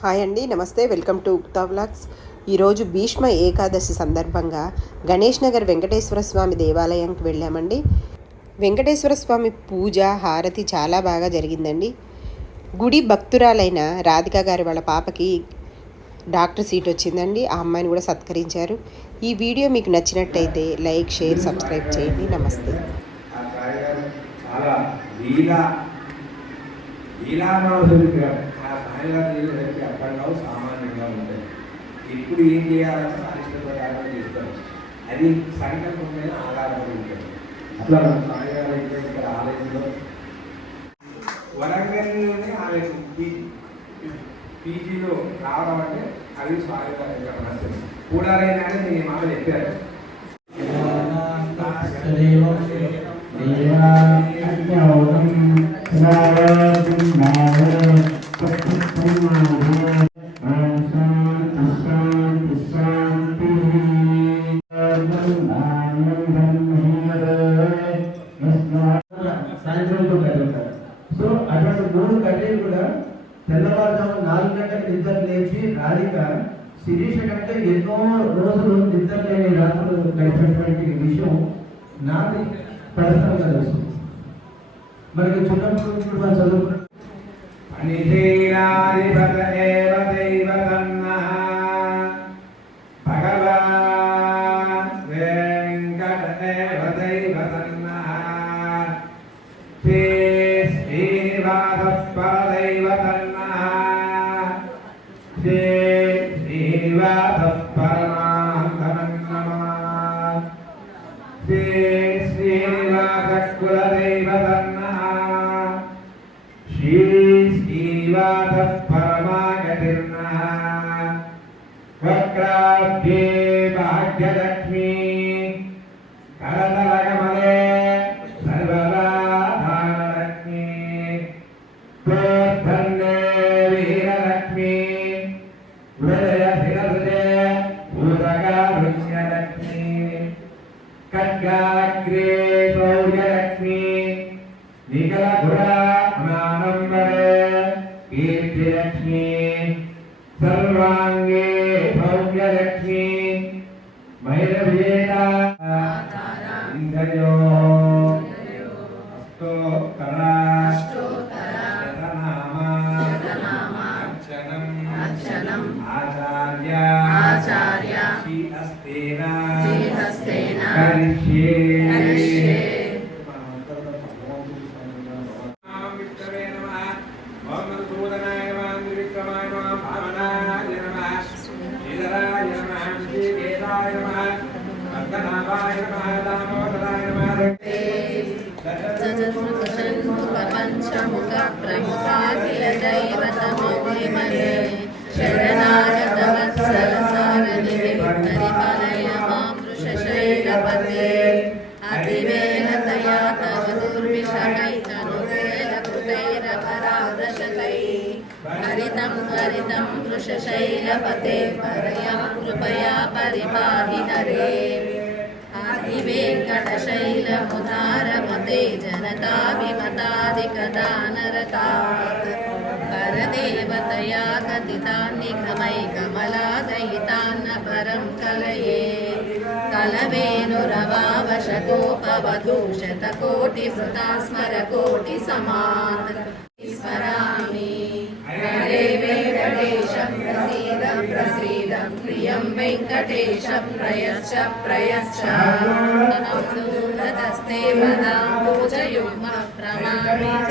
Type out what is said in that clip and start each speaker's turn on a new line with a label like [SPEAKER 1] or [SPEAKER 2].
[SPEAKER 1] Hi అండి నమస్తే welcome to ఉక్తా vlogs. ఈరోజు భీష్మ ఏకాదశి సందర్భంగా గణేష్ నగర్ వెంకటేశ్వర స్వామి దేవాలయంకి వెళ్ళామండి. వెంకటేశ్వర స్వామి పూజ హారతి చాలా బాగా జరిగిందండి. గుడి భక్తురాలైన రాధిక గారి వాళ్ళ పాపకి డాక్టర్ సీట్ వచ్చిందండి. ఆ అమ్మాయిని కూడా సత్కరించారు. ఈ వీడియో మీకు నచ్చినట్టయితే లైక్ షేర్ సబ్స్క్రైబ్ చేయండి. నమస్తే.
[SPEAKER 2] చాలా లీలా లీలానోధుడికి నీళ్ళు వచ్చి అప్పట్లో సామాన్యంగా ఉంటాయి. ఇప్పుడు ఏం చేయాలంటే అరిష్ట ప్రకారం చేస్తారు. అది సంకల్పం మీద ఆధారపడి ఉంటుంది. అట్లా మన అయితే ఇక్కడ ఆలయంలో వరంగల్లోనే ఆమె పీజీ పీజీలో రావడం అంటే అది స్వామివారి యొక్క రహస్యం కూడారైనా నేను మాట చెప్పారు
[SPEAKER 3] కూడా తెల్లవారుజాము నాలుగు గంటలకు నిద్ర లేచి రాధిక శిరీష కంటే ఎన్నో రోజులు నిద్ర లేని రాత్రులు గడిపినటువంటి విషయం నాకు పర్సనల్గా తెలుసు మనకి చిన్నప్పుడు చదువుకున్నాం
[SPEAKER 2] మనం ఏవ దైవతన్నః శ్రీ శ్రీనివాస పరమానందమన్నమా శ్రీ శ్రీనివాస కులదైవతన్నః శ్రీ శ్రీవాస వక్రాభ్యే భాగ్యలక్ష్మీ కరతల हृदयशिरसुते भूतकारुण्यलक्ष्मी खड्गाग्रे सौर्यलक्ष्मी निकलघुरा ज्ञानम्बर कीर्तिलक्ष्मी सर्वाङ्गे सौर्यलक्ष्मी भैरविजेता इन्द्रयो ఆచార్య శ్రీ హస్తేన కరిష్యే విష్ణవే నమః ఓం మధుసూదనాయ నమః త్రివిక్రమాయ నమః భావనాయ నమః శ్రీధరాయ నమః శ్రీకేదాయ నమః పద్మనాభాయ నమః దామోదరాయ నమః
[SPEAKER 4] పంచముఖ కమలాదయితాన్న పరం కలయే కలవేనురవావశతోపవధూ శతకోటిసుతాస్మర కోటి స్మరామి హరే వెంకటేశం ప్రసీద ప్రసీద ప్రియం వెంకటేశం ప్రయశ్చ ప్రయశ్చ దూరదస్తే పదాం పూజయుగ్మ చ